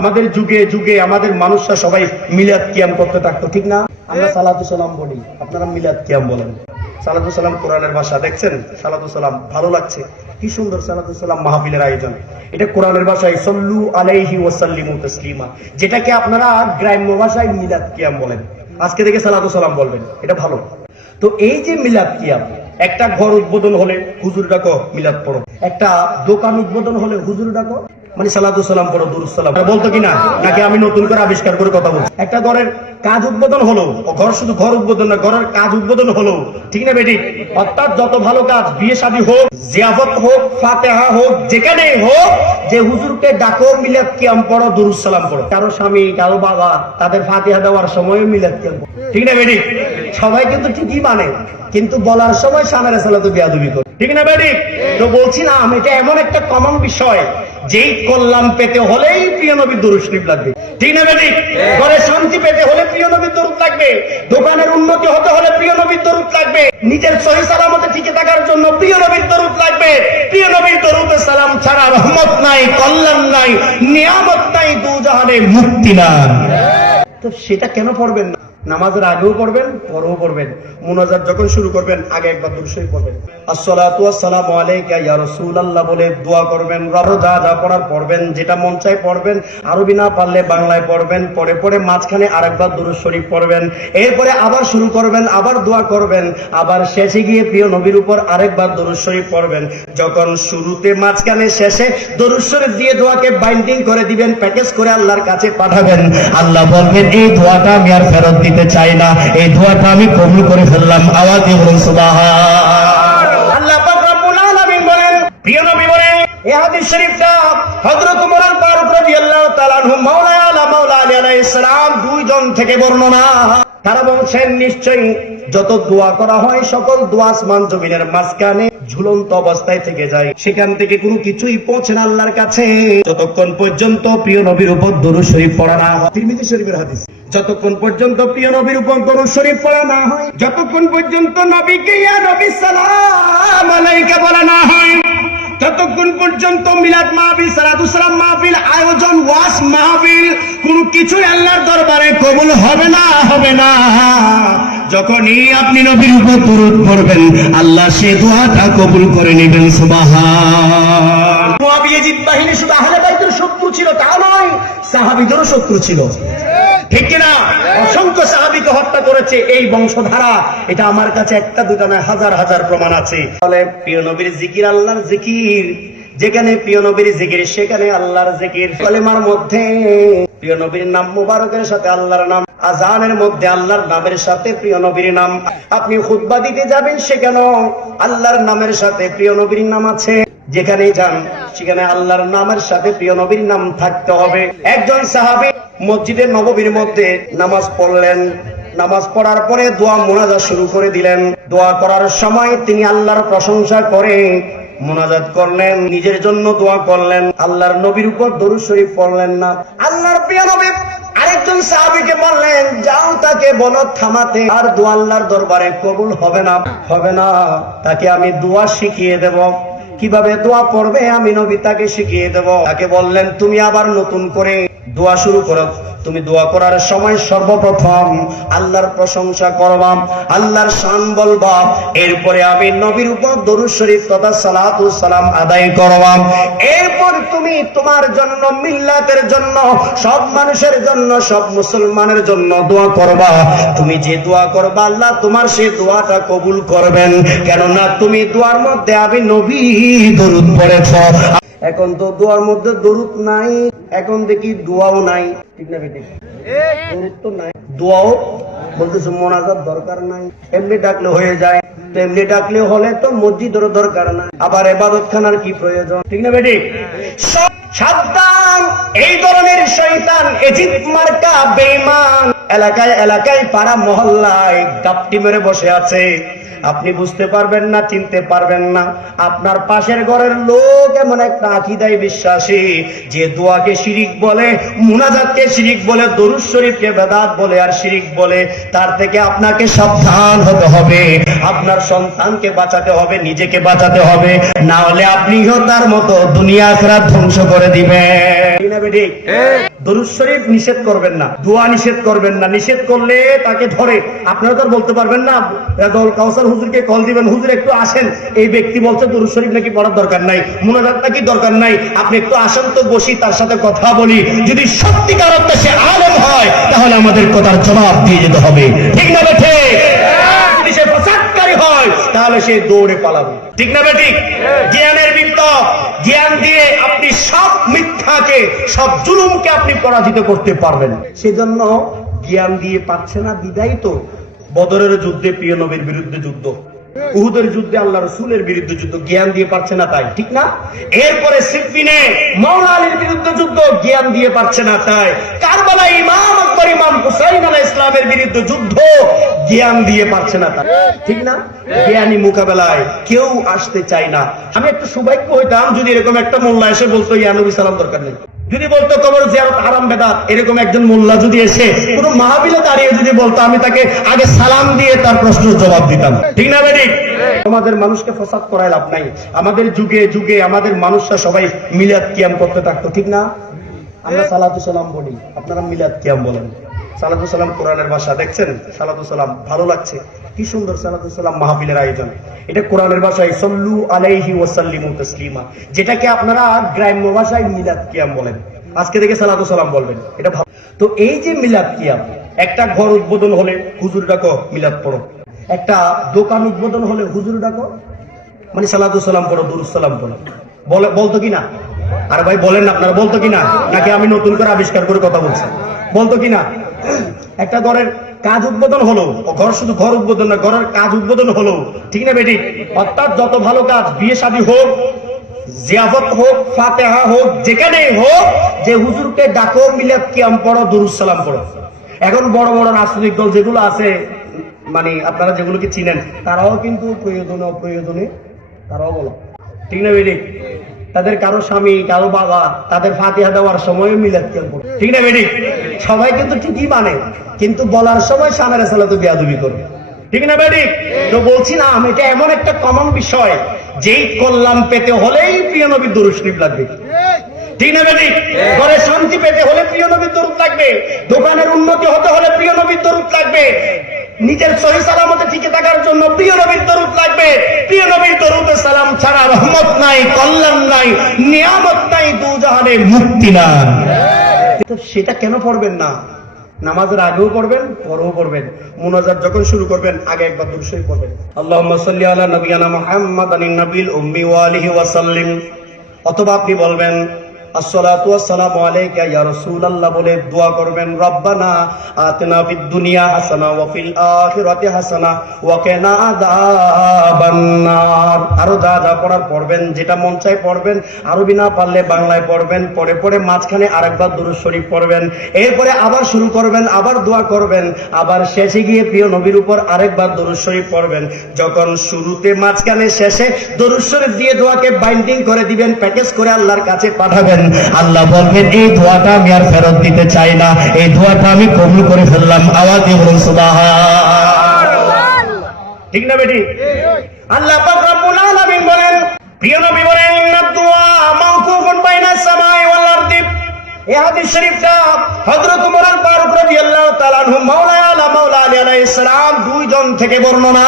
আমাদের যুগে যুগে আমাদের মানুষরা সবাই মিলাদ কিয়াম করতে থাকতো, ঠিক না? আমরা সালাতু সালাম বলি। আপনারা মিলাদ কিয়াম বলেন। সালাতু সালাম কোরআনের ভাষা, দেখছেন? সালাতু সালাম ভালো লাগছে। কি সুন্দর সালাতু সালাম মাহফিলের আয়োজন। এটা কোরআনের ভাষায়, সল্লু আলাইহি ওয়াসাল্লিমু তাসলিমা, যেটাকে আপনারা গ্রাম্য ভাষায় মিলাদ কিয়াম বলেন। আজকে থেকে সালাতু সালাম বলবেন। এটা ভালো। তো এই যে মিলাদ কিয়াম, একটা ঘর উদ্বোধন হলে হুজুর ডাকো মিলাদ পড়ো। একটা দোকান উদ্বোধন হলে হুজুর ডাকো। মানে সালাতু সালাম পড়ো দুরুসালাম বলতো কিনা? নাকি আমি নতুন করে আবিষ্কার করে কথা বলছি? একটা ঘরের কাজ উদ্বোধন হলো। ঘর শুধু ঘর উদ্বোধন না, ঘরের কাজ উদ্বোধন হলো। ঠিক না বেটি? অর্থাৎ যত ভালো কাজ, বিয়ে শাদী হোক, জিয়াফত হোক, ফাতেহা হোক, যেখানে হোক, যে হুজুরকে ডাকো, মিলাদ কিয়াম পড়ো দুরুসালাম পড়ো। কারও স্বামী, কারও বাবা, তাদের ফাতিহা দেওয়ার সময় মিলাদ কিয়াম ঠিক না বেটি? সবাই কিন্তু ঠিকই মানে। কিন্তু বলার সময় সানারে সালাতু বিয়াদবি করে। ঠিক না বেটি? তো বলছি না, আমি এটা এমন একটা কমন বিষয়। যেই কল্যাণ পেতে হলেই প্রিয় দরুদ লাগবে। ঠিক না বেটি? ঘরে শান্তি পেতে হলে প্রিয় দরুদ লাগবে। দোকানের উন্নতি হতে হলে প্রিয় নবীর দরুদ লাগবে। নিজের সহি সালামতে টিকে থাকার জন্য প্রিয় নবীর দরুদ লাগবে। প্রিয় নবীর দরুদ সালাম ছাড়া রহমত নাই কল্যাণ নাই নিয়ামত নাই দু জাহানে মুক্তি নাই। তো সেটা কেন পড়বেন না? নামাজের আগেও পড়বেন, পরেও পড়বেন। মুনাজাত যখন শুরু করবেন, আগে একবার ইয়া রাসূলুল্লাহ বলে দোয়া করবেন যা যা পড়ার পড়বেন, যেটা মন চায় পড়বেন, আরবি না পারলে বাংলায় পড়বেন পরে পরে মাঝখানে শরীফ পড়বেন, এরপরে আবার শুরু করবেন, আবার দোয়া করবেন, আবার শেষে গিয়ে প্রিয় নবীর উপর আরেকবার শরীফ পড়বেন। যখন শুরুতে মাঝখানে শেষে দরুদ শরীফ দিয়ে দোয়াকে বাইন্ডিং করে দিবেন প্যাকেজ করে আল্লাহর কাছে পাঠাবেন, আল্লাহ বলবেন, এই দোয়াটা আমি আর ফেরত দিতে চাই না। এই দোয়াটা আমি কবুল করে ফেললাম। আওয়াজ দিয়ে বলুন সুবহান আল্লাহ পাক রব্বুল আলামিন বলেন প্রিয় নবী বলেন এই হাদিস শরীফটা হযরত উমর ফারুক রাদিয়াল্লাহু তাআলা আনহু মাওলা আলা মাওলা আলী আলাইহিস সালাম দুইজন থেকে বর্ণনা। তারা বলছেন নিশ্চয়ই যত দোয়া করা হয় সকল দোয়া আসমান জমিনের মাঝখানে ঝুলন্ত অবস্থায় থেকে যায়। সেখান থেকে কোনো কিছুই পৌঁছে না আল্লাহর কাছে। যতক্ষণ পর্যন্ত প্রিয় নবীর উপর দরুদ শরীফ পড়া না হয়। তিরমিজি শরীফের হাদিস। যতক্ষণ পর্যন্ত প্রিয় নবীর উপর দরুদ শরীফ পড়া না হয়, যতক্ষণ পর্যন্ত নবীকে ইয়া নবী সালাম আলাইকা বলা না হয় ততক্ষণ পর্যন্ত মিলাদ মাহবিল সালাতুসালাম মাহবিল আয়োজন ওয়াস মাহবিল কোন কিছু আল্লাহর দরবারে কবুল হবে না হবে না। যখনই আপনি নবীর উপর দরুদ পড়বেন, আল্লাহ সে দোয়াটা কবুল করে নেবেন, সুবহান। মুয়াবিয়াজিদ বাহিনী শুধু আহলে বাইতের শত্রু ছিল, তা নয়, সাহাবীদেরও শত্রু ছিল। ঠিক কিনা? অসংখ্য সাহাবিকে হত্যা করেছে এই বংশধারা। এটা আমার কাছে একটা, দুটা নয়, হাজার হাজার প্রমাণ আছে। ফলে প্রিয় নবীর জিকির আল্লাহর জিকির। যেখানে প্রিয় নবীর জিকির, সেখানে আল্লাহর জিকির। কলেমার মধ্যে প্রিয় নবীর নাম মুবারকের সাথে আল্লাহর নাম আজানের মধ্যে আল্লাহর নামের সাথে প্রিয় নবীর নাম। আপনি খুতবা দিতে যাবেন সেখানেও আল্লাহর নামের সাথে প্রিয় নবীর নাম আছে। যেখানে যান, সেখানে আল্লাহর নামের সাথে প্রিয় নবীর নাম থাকতে হবে। একজন সাহাবী মসজিদের নববীর মধ্যে নামাজ পড়লেন। নামাজ পড়ার পরে দোয়া মোনাজা শুরু করে দিলেন। দোয়া করার সময় তিনি আল্লাহর প্রশংসা করে মোনাজাত করলেন। নিজের জন্য দোয়া করলেন। আল্লাহর নবীর উপর দরুদ শরীফ পড়লেন না। আল্লাহর প্রিয় নবী আরেকজন সাহাবীকে বললেন, যাও তাকে বলো থামাতে, আর দোয়া আল্লাহর দরবারে কবুল হবে না। হবে না, তাকে আমি দোয়া শিখিয়ে দেব। কীভাবে দোয়া পড়বে আমি নবী তাকে শিখিয়ে দেব। তাকে বললেন, তুমি আবার নতুন করে দোয়া শুরু করো। তুমি দোয়া করার সময় সর্বপ্রথম আল্লাহর প্রশংসা করবা, আল্লাহর শান বলবা। এরপরে আমি নবীর উপর দরুদ শরীফ তথা সালাতু সালাম আদায় করবা। এরপর তুমি তোমার জন্য মিল্লাতের জন্য সব মানুষের জন্য সব মুসলমানের জন্য দোয়া করবা। তুমি যে দোয়া করবা আল্লাহ তোমার সেই দোয়াটা কবুল করবেন। কেননা তুমি দোয়ার মধ্যে আমি নবী দরুদ পড়েছ। এখন তো দোয়ার মধ্যে দরুদ নাই এখন দেখি দোয়াও নাই। ঠিক না বেটি? দরুদ তো নাই। দোয়াও বলতেছে, মোনাজাত দরকার নাই। এমনি ডাকলে হয়ে যায় তো এমনি ডাকলে হলে তো মসজিদেরও দরকার নাই। আবার এবাদত খানার কি প্রয়োজন? ঠিক না বেটি? সাবধান, এই ধরনের শয়তান এজিপ মার্কা বেমান এলাকায় এলাকায় পাড়া মহল্লায় গাপটি মেরে বসে আছে। আপনি বুঝতে পারবেন না, চিনতে পারবেন না। আপনার পাশের ঘরের লোক এমন একটা আকিদাই বিশ্বাসী, যে দোয়াকে শিরিক বলে, মুনাজাতকে শিরিক বলে, দরুদ শরীফকে বেদাত বলে আর শিরিক বলে, তার থেকে আপনাকে সাবধান হতে হবে। আপনার সন্তানকে বাঁচাতে হবে, নিজেকে বাঁচাতে হবে। না হলে আপনিও তার মতো দুনিয়া আখরাত ধ্বংস করে দিবেন। দরুদ শরীফ নিষেধ করবেন না দোয়া নিষেধ করবেন না। নিষেধ করলে তাকে ধরে। আপনারা তো বলতে পারবেন না দল কাউসার হুজুরকে কল দিবেন হুজুর একটু আসেন। এই ব্যক্তি বলছে দরুদ শরীফ নাকি পড়ার দরকার নাই মুনাজাত নাকি দরকার নাই। আপনি একটু আসেন তো বসি তার সাথে কথা বলি। যদি সত্যিকার অর্থে সে আলেম হয় তাহলে আমাদের কথার জবাব দিয়ে যেতে হবে। ঠিক না বেঠে? যদি সে প্রচারকারী হয় সে দৌড়ে পালাবে। ঠিক না বেঠিক জ্ঞানের বৃত্ত জ্ঞান দিয়ে আপনি সব মিথ্যাকে সব জুলুমকে আপনি পরাজিত করতে পারবেন। সেজন্য জ্ঞান দিয়ে পাচ্ছে না বিদায় তো। বদরের যুদ্ধে প্রিয় নবীর বিরুদ্ধে যুদ্ধ। উহুদের যুদ্ধে আল্লাহ রসুলের বিরুদ্ধে যুদ্ধ। জ্ঞান দিয়ে পারছে না তাই ঠিক না? এরপরে সিফিনে মৌলা আলীর বিরুদ্ধে যুদ্ধ। জ্ঞান দিয়ে পারছে না তাই। কারবালা ইমাম আকবর, ইমাম হুসাইন আলাহ ইসলামের বিরুদ্ধে যুদ্ধ, জ্ঞান দিয়ে পারছে না তাই ঠিক না? জ্ঞানী মোকাবেলায় কেউ আসতে চায় না। আমি একটা সৌভাগ্য হইতাম যদি এরকম একটা মোল্লা এসে বলতো, ইয়া নবী, সালাম দরকার নেই। যদি বলতো, কবর জিয়ারত হারাম বেদাত এরকম একজন মোল্লা যদি এসে কোন মাহবিলে দাঁড়িয়ে যদি বলতো, আমি তাকে আগে সালাম দিয়ে তার প্রশ্নের জবাব দিতাম। ঠিক না বেদিক আমাদের মানুষকে ফসাদ করায় লাভ নাই। আমাদের যুগে যুগে আমাদের মানুষরা সবাই মিলাদ কিয়াম করতে থাকতো, ঠিক না? আমরা সালাতু সালাম বলি। আপনারা মিলাদ কিয়াম বলেন। সালাতু সালাম কোরআনের ভাষা, দেখছেন? সালাতু সালাম ভালো লাগছে। কি সুন্দর সালাতু সালাম মাহফিলের আয়োজন। এটা কোরআনের ভাষায়, সল্লু আলাইহি ওয়াসাল্লিমু তাসলিমা। যেটাকে আপনারা গ্রাম্য ভাষায় মিলাদ কিয়াম বলেন। আজকে থেকে সালাতু সালাম বলবেন। এটা ভালো। তো এই যে মিলাদ কিয়াম, একটা ঘর উদ্বোধন হলে হুজুর ডাকো, মিলাদ পড়ো। একটা দোকান উদ্বোধন হলে হুজুর ডাকো। মানে সালাতু সালাম পড়ো, দুরুস সালাম পড়ো। বলে বলতো কি না? আর ভাই, বলেন আপনারা, বলতো কি না নাকি আমি নতুন করে আবিষ্কার করে কথা বলছি? বলতো কি না একটা ঘরের কাজ উদ্বোধন হলো। ঘর শুধু ঘর উদ্বোধন না, ঘরের কাজ উদ্বোধন হলো। ঠিক না বেটি? অর্থাৎ যত ভালো কাজ, বিয়ে শাদী হোক, জিয়াফত হোক, ফাতেহা হোক যেখানেই হোক, যে হুজুরকে ডাকো, মিলাদ কিয়াম পড়ো, দুরুস সালাম পড়ো। এখন বড় বড় রাজনৈতিক দল যেগুলো আছে মানে আপনারা যেগুলোকে চিনেন, তারাও কিন্তু প্রয়োজনে অপ্রয়োজনে তারাও বলো। ঠিক না বেটি? তাদের কারও স্বামী, কারও বাবা, তাদের ফাতিহা দেওয়ার সময় মিলাদ ঠিক না, বেটি? সবাই কিন্তু ঠিকই মানে কিন্তু বলার সময় সামনে সালাতে বিয়াদুবি করবে। ঠিক না, বেটি? তো বলছি না এটা এমন একটা কমন বিষয়, যেই কল্যাণ পেতে হলেই প্রিয় নবীর দরুদ শরীফ লাগবে। ঠিক না, বেটি? ঘরে শান্তি পেতে হলে প্রিয় নবীর দরুদ লাগবে। দোকানের উন্নতি হতে হলে নবীর দরুদ লাগবে। নিজের সহি সালামতে টিকে থাকার জন্য প্রিয় নবীর দরুদ লাগবে। প্রিয় নবীর দরুদ সালাম ছাড়া রহমত নাই, কল্যাণ নাই, নিয়ামত নাই দু জাহানে মুক্তি নাই। সেটা কেন পড়বেন না? নামাজের আগেও পড়বেন, পরেও পড়বেন। মুনাজাত যখন শুরু করবেন, আগে একবার দুরুশরীফ পড়বেন। আল্লাহুম্মা সাল্লি আলা নবিয়ানা মুহাম্মাদানিন নাবিল উম্মি ওয়া আলিহি অথবা আপনি বলবেন আরও পারলে বাংলায় পড়বেন মাঝখানে আরেকবার শরীফ পড়বেন, এরপরে আবার শুরু করবেন, আবার দোয়া করবেন, আবার শেষে গিয়ে প্রিয় নবীর উপর আরেকবার দরুদ শরীফ পড়বেন। যখন শুরুতে মাঝখানে শেষে দরুদ শরীফ দিয়ে দোয়াকে বাইন্ডিং করে দিবেন, প্যাকেজ করে আল্লাহর কাছে পাঠাবেন আল্লাহ বলবেন, এই দোয়াটা আমি আর ফেরত দিতে চাই না। এই দোয়াটা আমি কবুল করে ফেললাম। আওয়াজ ঠিক না বেটি? আল্লাহ বলেন থেকে বর্ণনা।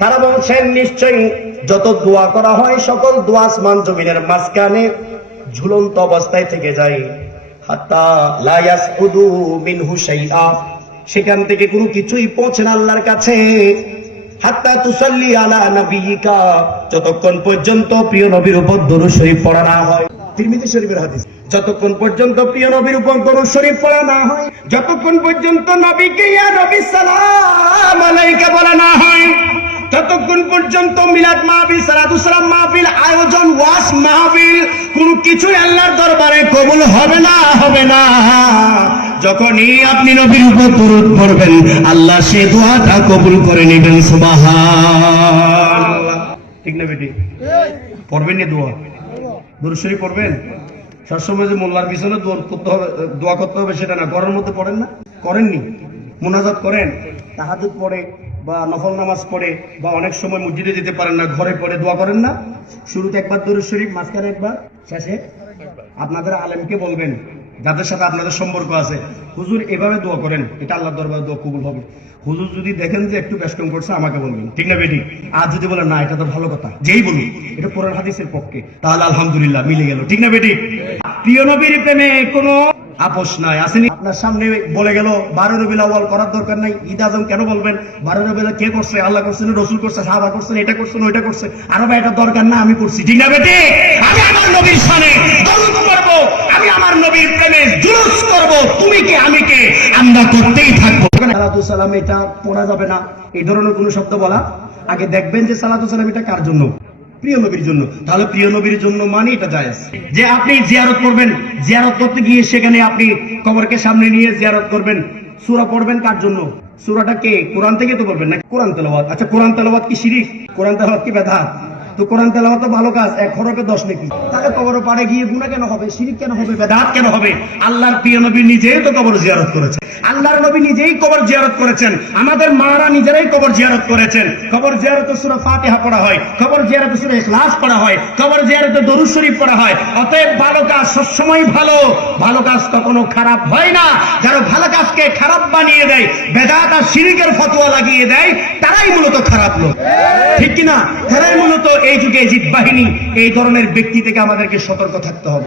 তারা বলছেন, নিশ্চয়ই যত দোয়া করা হয়, সকল দোয়া আসমান জমিনের মাঝখানে ঝুলন্ত অবস্থায় থেকে যায়। সেখান থেকে কোনো কিছুই পৌঁছে না আল্লাহর কাছে। যতক্ষণ পর্যন্ত প্রিয় নবীর উপর দরুদ শরীফ পড়া না হয়। শরীফের হাদিস। যতক্ষণ পর্যন্ত প্রিয় নবীর উপর শরীফ পড়া না হয়, যতক্ষণ পর্যন্ত নবী সালাম আলাইকা ততক্ষণ পর্যন্ত মিলাদ মাহফিল, সালাতু সালাম মাহফিল আয়োজন ওয়াস মাহফিল, কোন কিছু আল্লাহর দরবারে কবুল হবে না হবে না। যখনই আপনি নবীর উপর দরুদ পড়বেন, আল্লাহ সে দোয়াটা কবুল করে নেবেন, সুবহানাল্লাহ। ঠিক না বেটি? পড়বেন না দোয়া? দরুদ শরীফ পড়বেন? সবসময় যে মোল্লার পিছনে দোয়া করতে হবে, দোয়া করতে হবে সেটা না, ঘরের মধ্যে পড়েন না? করেননি? মোনাজাত করেন? তাহাজুদ পড়ে বা নফল নামাজ পড়ে বা অনেক সময় মসজিদে যেতে পারেন না, ঘরে পড়ে দোয়া করেন না, শুরুতে একবার দরুদ শরীফ, মাঝখানে একবার, শেষে আপনাদের আলেমকে বলবেন, যাদের সাথে আপনাদের সম্পর্ক আছে, হুজুর এভাবে দোয়া করেন, এটা আল্লাহর দরবারে দোয়া কবুল হবে। হুজুর যদি দেখেন যে একটু কম করছে, আমাকে বলবেন, ঠিক না বেটি? আর যদি বলেন, না, এটা তো ভালো কথা, যেই বলুন এটা কোরআন হাদিসের পক্ষে, তাহলে আলহামদুলিল্লাহ, মিলে গেল, ঠিক না বেটি? প্রিয় নবীর প্রেমে কোনো আপোষ নাই, আসেনি। আপনার সামনে বলে গেল, বারো রবিল আওয়াল করার দরকার নাই। ঈদ আজম কেন বলবেন? বারো রবিল কে করছে? আল্লাহ করছেন, রসুল করছে, সাহাবা করছেন, এটা করছেন, ওইটা করছে। আরও ভাই, এটা দরকার না, আমি করছি। ঠিক না বেটি? আমি আমার নবীর সামনে আমি আমার নবীর প্রেমে জুলুস করব। তুমি কে, আমি কে? আমরা করতেই থাকব। সালাতু সালাম, এটা পড়া যাবে না। এই ধরনের কোনো শব্দ বলা? আগে দেখবেন যে সালাতু সালাম, এটা কার জন্য? প্রিয় নবীর জন্য। তাহলে প্রিয় নবীর জন্য মানে এটা জায়েজ। যে আপনি জিয়ারত করবেন, জিয়ারত করতে গিয়ে সেখানে আপনি কবরকে সামনে নিয়ে জিয়ারত করবেন। সুরা পড়বেন কার জন্য? সুরাটা কে? কোরআন থেকে তো বলবেন না কোরআন তেলাওয়াত। আচ্ছা কোরআন তেলাওয়াত কি শিরিক? কোরআন তেলাওয়াত কি বেদাত? তো কোরআন তেলাওয়াত তো ভালো কাজ, এক হরফে দশ নাকি তাহলে কবর পাড়ে গিয়ে গুনাহ কেন হবে? শিরিক কেন হবে? বেদাত কেন হবে? আল্লাহর প্রিয় নবী নিজেই তো কবর জিয়ারত করেছে আল্লাহর নবী নিজেই কবর জিয়ারত করেছেন। আমাদের মারা নিজেরাই কবর জিয়ারত করেছেন। কবর জিয়ারত সূরা ফাতিহা পড়া হয়, কবর জিয়ারত সূরা ইখলাস পড়া হয়, কবর জিয়ারতে দরুদ শরীফ পড়া হয়। অতএব ভালো কাজ সবসময় ভালো। ভালো কাজ কখনো খারাপ হয় না। যারা ভালো কাজকে খারাপ বানিয়ে দেয়, বেদাত আর শিরিকের ফতোয়া লাগিয়ে দেয়, তারাই মূলত খারাপ লোক। ঠিক কিনা? তারাই মূলত এই যুগে জিদ বাহিনী এই ধরনের ব্যক্তি থেকে আমাদেরকে সতর্ক থাকতে হবে।